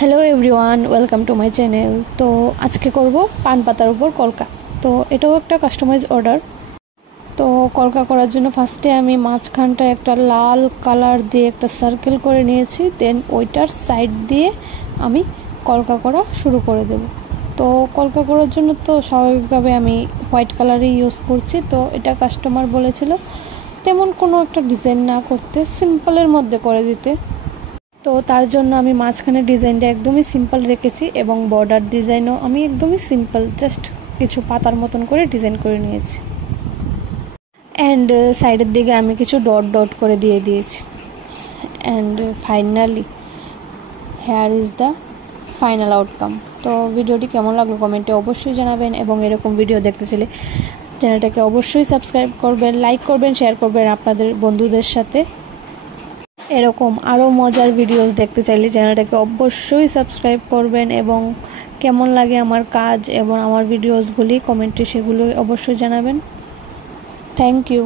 Hello everyone, welcome to my channel. তো আজকে করব পান পাতার উপর কলকা। তো এটাও একটা কাস্টমাইজ অর্ডার। তো কলকা করার জন্য ফার্স্টে আমি মাঝখানটা একটা লাল কালার দিয়ে একটা সার্কেল করে নিয়েছি, দেন ওইটার সাইড দিয়ে আমি কলকা করা শুরু করে দেব। তো কলকা করার জন্য তো স্বাভাবিকভাবে আমি হোয়াইট কালারই ইউজ করছি। তো এটা কাস্টমার বলেছিল তেমন কোনো একটা ডিজাইন না করতে, সিম্পলের মধ্যে করে দিতে। তো তার জন্য আমি মাঝখানে ডিজাইনটা একদমই সিম্পল রেখেছি এবং বর্ডার ডিজাইনও আমি একদমই সিম্পল, জাস্ট কিছু পাতার মতন করে ডিজাইন করে নিয়েছি। অ্যান্ড সাইডের দিকে আমি কিছু ডট ডট করে দিয়ে দিয়েছি। And finally hair is the final outcome. তো ভিডিওটি কেমন লাগলো কমেন্টে অবশ্যই জানাবেন, এবং এরকম ভিডিও দেখতে চাইলে চ্যানেলটাকে অবশ্যই সাবস্ক্রাইব করবেন, লাইক করবেন, শেয়ার করবেন আপনাদের বন্ধুদের সাথে। এরকম আরও মজার ভিডিওস দেখতে চাইলে চ্যানেলটাকে অবশ্যই সাবস্ক্রাইব করবেন, এবং কেমন লাগে আমার কাজ এবং আমার ভিডিওসগুলি কমেন্টে সেগুলো অবশ্যই জানাবেন। Thank you.